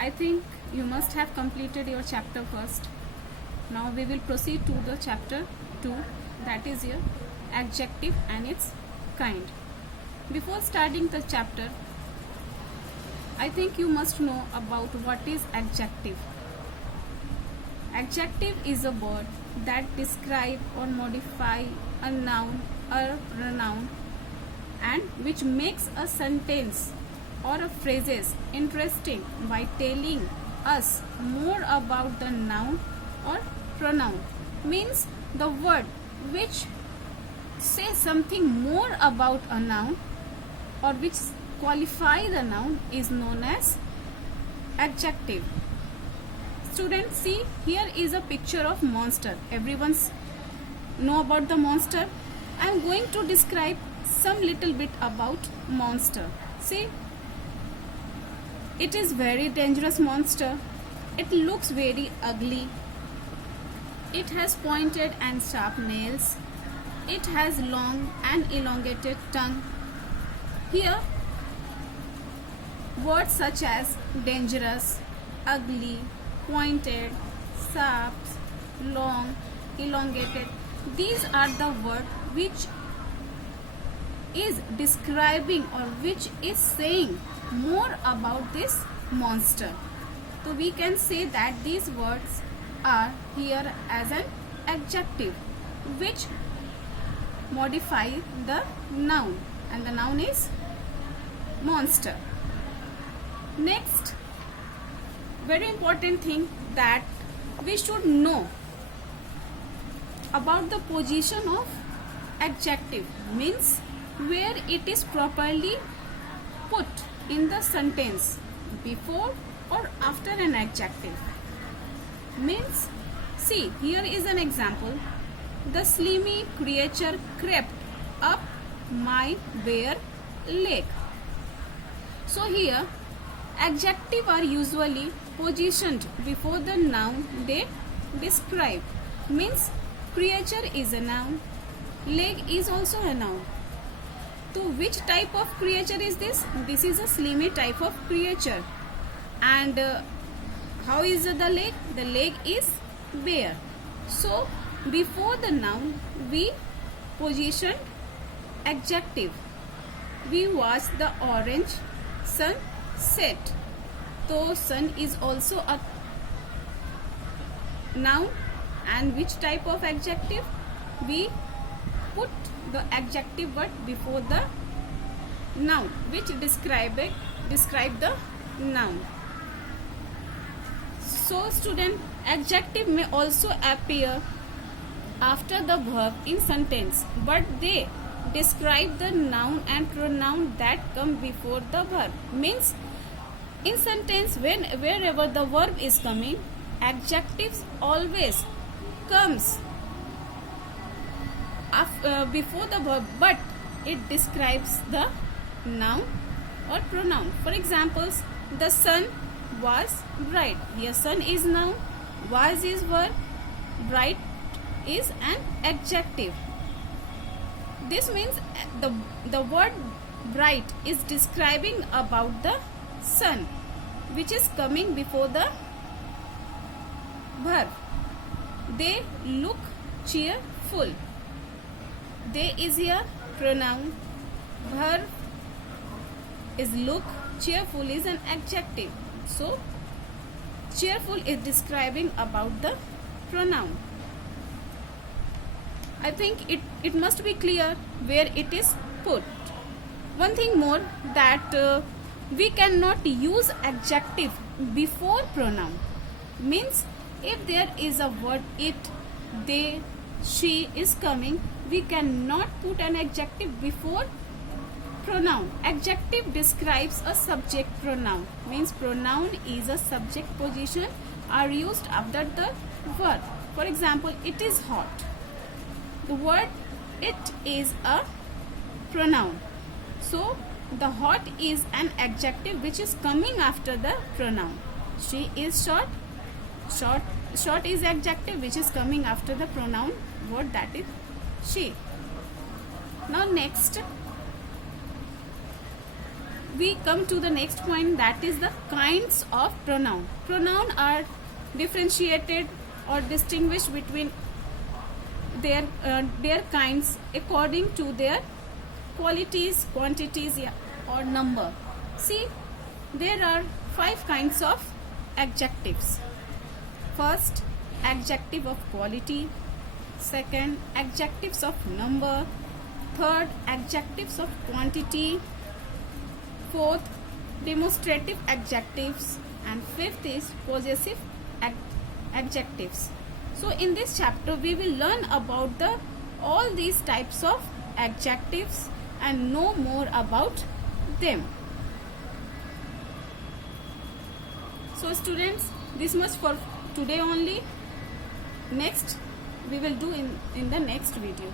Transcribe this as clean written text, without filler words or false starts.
I think you must have completed your chapter first. Now we will proceed to the chapter 2, that is your adjective and its kind. Before starting the chapter, I think you must know about what is adjective. Adjective is a word that describe or modify a noun or pronoun and which makes a sentence or a phrases interesting by telling us more about the noun or pronoun. Means the word which say something more about a noun or which qualify the noun is known as adjective. Students, see, here is a picture of monster. Everyone's know about the monster. I am going to describe some little bit about monster. See, it is very dangerous monster. It looks very ugly. It has pointed and sharp nails. It has long and elongated tongue. Here, words such as dangerous, ugly, pointed, sharp, long, elongated, these are the words which is describing or which is saying more about this monster. So we can say that these words are here as an adjective which modify the noun, and the noun is monster. Next, very important thing that we should know about the position of adjective, means where it is properly put in the sentence, before or after an adjective. Means, see, here is an example. The slimy creature crept up my bare leg. So here adjective are usually positioned before the noun they describe. Means creature is a noun, leg is also a noun. So which type of creature is this? This is a slimy type of creature. And how is the leg? The leg is bare. So before the noun we positioned adjective. We watched the orange sunset. So sun is also a noun, and which type of adjective? We put the adjective word before the noun which describe the noun. So student, adjective may also appear after the verb in sentence, but they describe the noun and pronoun that come before the verb. Means in sentence, wherever the verb is coming, adjectives always comes before the verb, but it describes the noun or pronoun. For examples, the sun was bright. Here sun is noun, was is verb, bright is an adjective. This means the word bright is describing about the sun which is coming before the verb. They look cheerful. They is here pronoun. Verb is look. Cheerful is an adjective. So cheerful is describing about the pronoun. I think it must be clear where it is put. One thing more, that we cannot use adjective before pronoun. Means if there is a word it, they, she is coming, we cannot put an adjective before pronoun. Adjective describes a subject pronoun. Means pronoun is a subject position are used after the verb. For example, it is hot. The word it is a pronoun. So the hot is an adjective which is coming after the pronoun. She is short. Short is adjective which is coming after the pronoun word, that is she. Now next, we come to the next point, that is the kinds of pronoun. Pronoun are differentiated or distinguished between their kinds according to their qualities, quantities, or number. See, there are 5 kinds of adjectives. First, adjective of quality. Second, adjectives of number. Third, adjectives of quantity. Fourth, demonstrative adjectives. And fifth is possessive adjectives. So in this chapter we will learn about all these types of adjectives and know more about them. So students, this much for today only. Next we will do in the next video.